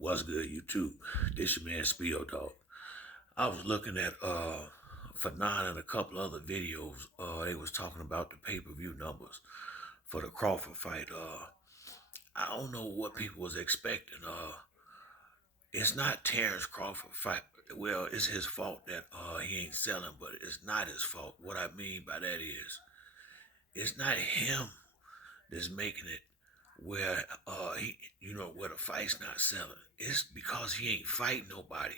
What's good, YouTube? This your man Speedo Dog. I was looking at Fanon and a couple other videos. They was talking about the pay-per-view numbers for the Crawford fight. I don't know what people was expecting. It's not Terrence Crawford fight. Well, it's his fault that he ain't selling, but it's not his fault. What I mean by that is, it's not him that's making it where where the fight's not selling. It's because he ain't fighting nobody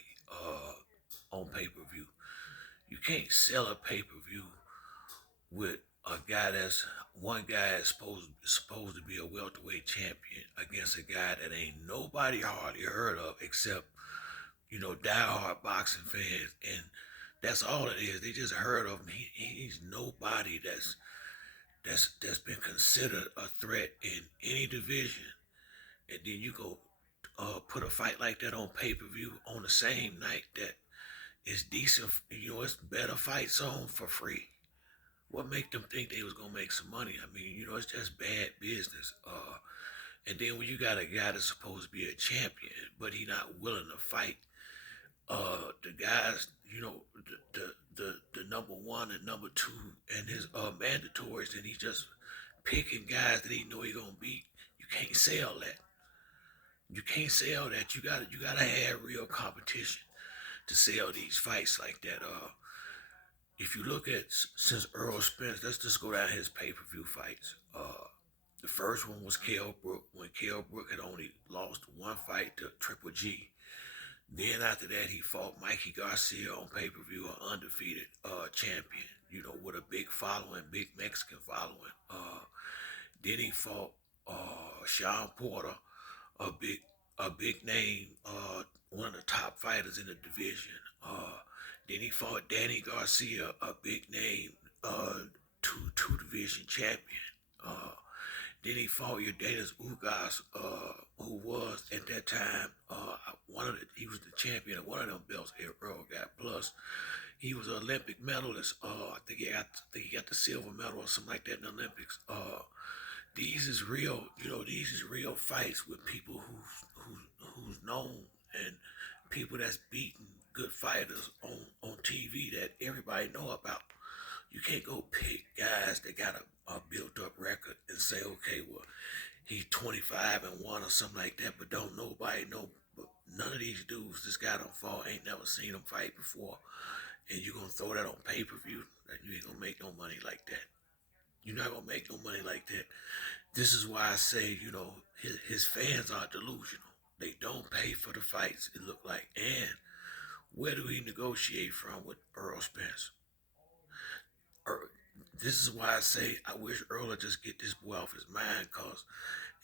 on pay-per-view. You can't sell a pay-per-view with a guy that's one guy is supposed to be a welterweight champion against a guy that ain't nobody hardly heard of except diehard boxing fans, and that's all it is. They just heard of him. He's nobody that's been considered a threat in any division, and then you go put a fight like that on pay per view on the same night that is decent. It's better fights on for free. What make them think they was gonna make some money? I mean, it's just bad business. And then when you got a guy that's supposed to be a champion, but he not willing to fight, the guys, the number one and number two and his mandatories, and he just picking guys that he know he gonna beat. You can't sell that. You can't sell that. You gotta have real competition to sell these fights like that. If you look at since Errol Spence, let's just go down his pay per view fights. The first one was Kell Brook when Kell Brook had only lost one fight to Triple G. Then after that, he fought Mikey Garcia on pay per view, an undefeated champion. With a big following, big Mexican following. Then he fought Sean Porter, a big name, one of the top fighters in the division. Then he fought Danny Garcia, a big name, two division champion. Uh, then he fought Urdanis Ugas, who was at that time he was the champion of one of them belts Earl got. Plus, he was an Olympic medalist. I think he got the silver medal or something like that in the Olympics. These is real, these is real fights with people who's known, and people that's beating good fighters on TV that everybody know about. You can't go pick guys that got a built up record and say, okay, well, he's 25 and 1 or something like that, but don't nobody know. But none of these dudes, this guy don't fall, ain't never seen him fight before, and you gonna throw that on pay per view, and you ain't gonna make no money like that. You're not gonna make no money like that. This is why I say, his fans are delusional. They don't pay for the fights, it look like. And where do he negotiate from with Errol Spence? This is why I say I wish Earl would just get this boy off his mind, cause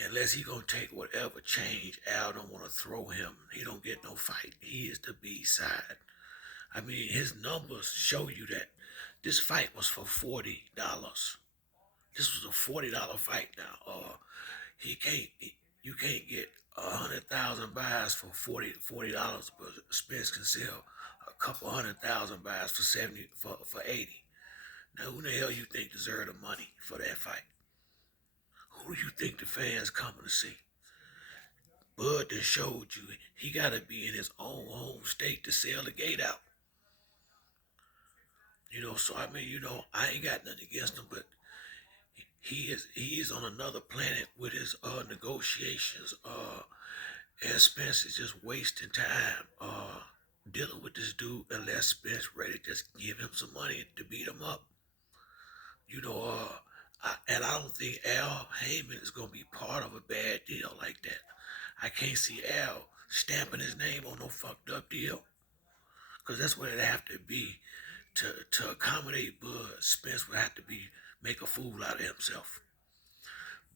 unless he gonna take whatever change, Al don't want to throw him. He don't get no fight. He is the B side. I mean, his numbers show you that this fight was for $40. This was a $40 fight now. He can't. You can't get 100,000 buys for $40, but Spence can sell a couple 100,000 buys for 70 for 80. Now, who the hell you think deserve the money for that fight? Who do you think the fans coming to see? Bud that showed you he got to be in his own home state to sell the gate out. So I mean, I ain't got nothing against him, but he is on another planet with his negotiations. And Spence is just wasting time dealing with this dude unless Spence ready to just give him some money to beat him up. And I don't think Al Heyman is gonna be part of a bad deal like that. I can't see Al stamping his name on no fucked up deal, because that's what it have to be to accommodate Bud. Spence would have to make a fool out of himself.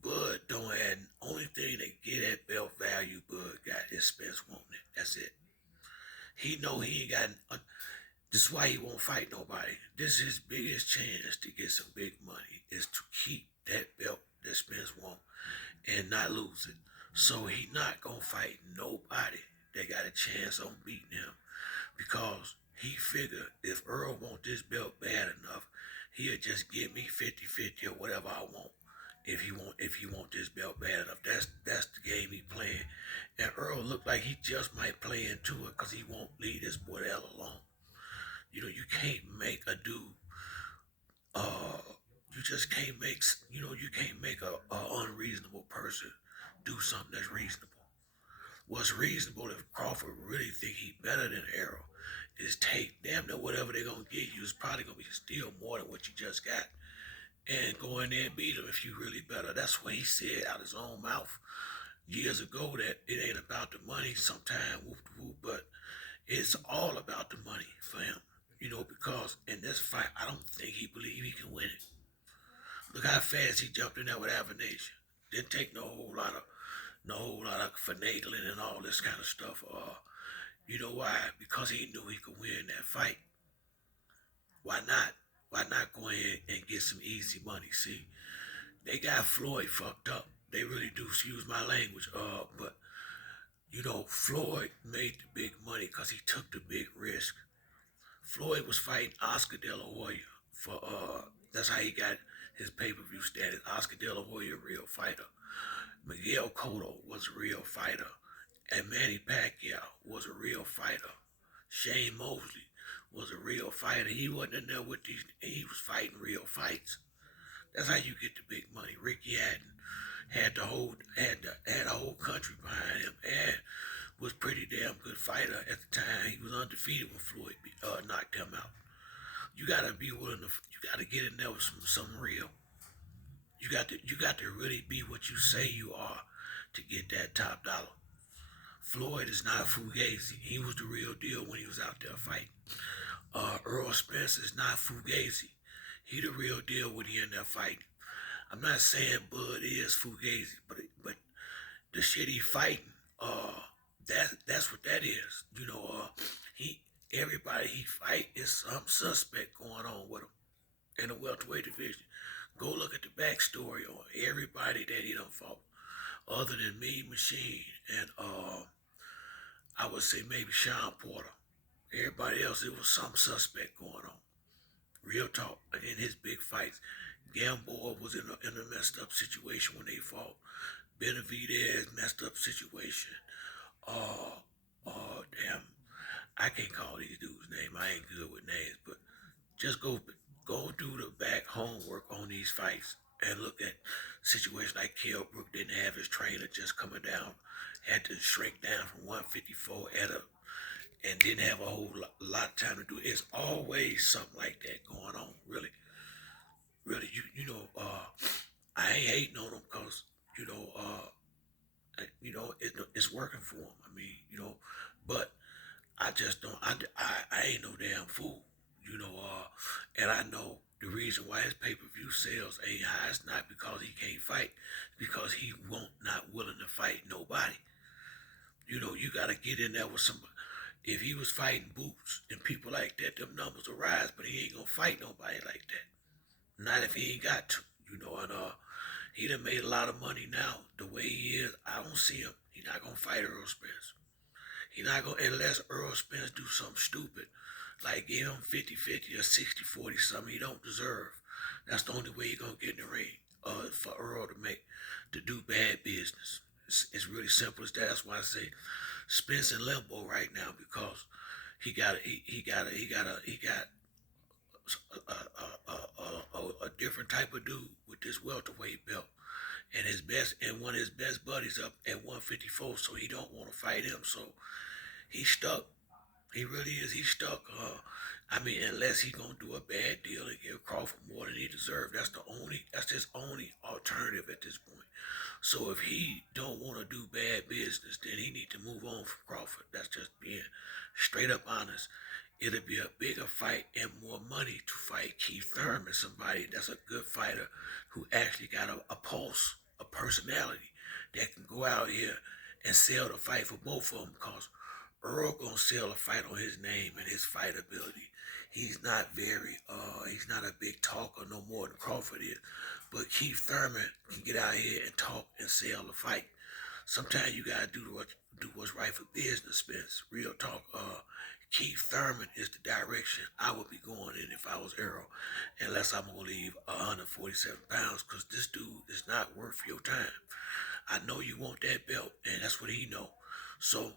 Bud don't add. Only thing that get that belt value Bud got is Spence wanting it. That's it. He know he ain't got. This is why he won't fight nobody. This is his biggest chance to get some big money, is to keep that belt that Spence want and not lose it. So he not gonna fight nobody that got a chance on beating him, because he figure if Earl want this belt bad enough, he'll just give me 50-50 or whatever I want. If he want this belt bad enough. That's the game he playing. And Earl looked like he just might play into it because he won't leave this boy the hell alone. You can't make a dude. Uh, you just can't make. You can't make a unreasonable person do something that's reasonable. What's reasonable if Crawford really think he better than Errol is take damn near whatever they're gonna give you is probably gonna be still more than what you just got. And go in there and beat him if you really better. That's what he said out his own mouth years ago that it ain't about the money sometimes, whoop whoop, but it's all about the money for him. Because in this fight, I don't think he believe he can win it. Look how fast he jumped in there with Avanation. Didn't take no whole lot of finagling and all this kind of stuff. You know why? Because he knew he could win that fight. Why not? Why not go ahead and get some easy money? See, they got Floyd fucked up. They really do. Excuse my language. But Floyd made the big money because he took the big risk. Floyd was fighting Oscar De La Hoya for that's how he got his pay-per-view status. Oscar De La Hoya, real fighter. Miguel Cotto was a real fighter. And Manny Pacquiao was a real fighter. Shane Mosley was a real fighter. He wasn't in there with these. He was fighting real fights. That's how you get the big money. Ricky Hatton had a whole country behind him and was pretty damn good fighter at the time. He was undefeated when Floyd knocked him out. You gotta be willing to. You gotta get in there with some real. You got to really be what you say you are to get that top dollar. Floyd is not Fugazi. He was the real deal when he was out there fighting. Errol Spence is not Fugazi. He the real deal when he in there fighting. I'm not saying Bud is Fugazi, but the shit he fighting, that's what that is. He everybody he fight is some suspect going on with him in the welterweight division. Go look at the backstory on everybody that he done fought, other than Mean Machine and I would say maybe Sean Porter. Everybody else, it was some suspect going on. Real talk. In his big fights, Gamboa was in a messed up situation when they fought. Benavidez messed up situation. Damn, I can't call these dudes' name. I ain't good with names, but just go do the back homework on these fights and look at situations like Kell Brook didn't have his trainer just coming down, had to shrink down from 154 and didn't have a whole lot of time to do it. It's always something like that going on. Really, really, I ain't hating on them because you know, it's working for them. I mean, but I just don't. I ain't no damn fool. And I know the reason why his pay-per-view sales ain't high is not because he can't fight, it's because he won't not willing to fight nobody. You gotta get in there with somebody. If he was fighting Boots and people like that, them numbers will rise, but he ain't gonna fight nobody like that. Not if he ain't got to, and he done made a lot of money now. The way he is, I don't see him. He not gonna fight Errol Spence. He not gonna unless Errol Spence do something stupid. Like give him 50-50 or 60-40, something he don't deserve. That's the only way he gonna get in the ring. For Earl to do bad business. It's really simple as that. That's why I say Spence in limbo right now because he got a different type of dude with this welterweight belt, and one of his best buddies up at 154, so he don't want to fight him. So he's stuck. He really is. He's stuck. Unless he gonna do a bad deal and give Crawford more than he deserves. That's his only alternative at this point. So if he don't want to do bad business, then he need to move on from Crawford. That's just being straight up honest. It'll be a bigger fight and more money to fight Keith Thurman, somebody that's a good fighter who actually got a pulse, a personality that can go out here and sell the fight for both of them. Cause Earl gonna sell a fight on his name and his fight ability. He's not a big talker no more than Crawford is. But Keith Thurman can get out here and talk and sell the fight. Sometimes you gotta do what's right for business, Spence. Real talk. Keith Thurman is the direction I would be going in if I was Errol, unless I'm gonna leave 147 pounds, because this dude is not worth your time. I know you want that belt, and that's what he know. So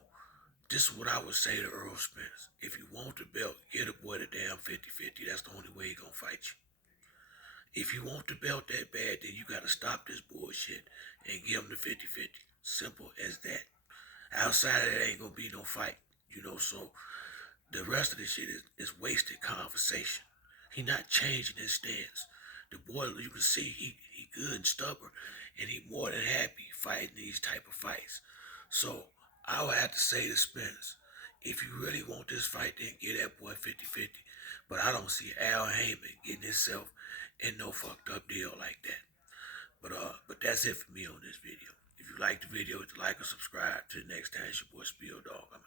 this is what I would say to Errol Spence. If you want the belt, get a boy the damn 50-50. That's the only way he gonna fight you. If you want the belt that bad, then you gotta stop this bullshit and give him the 50-50. Simple as that. Outside of that ain't gonna be no fight. So the rest of this shit is wasted conversation. He not changing his stance. The boy, you can see he good and stubborn, and he more than happy fighting these type of fights. So I would have to say to Spence, if you really want this fight, then get that boy 50-50. But I don't see Al Heyman getting himself in no fucked up deal like that. But that's it for me on this video. If you like the video, hit the like or subscribe. Till the next time, it's your boy Spill Dog. I'm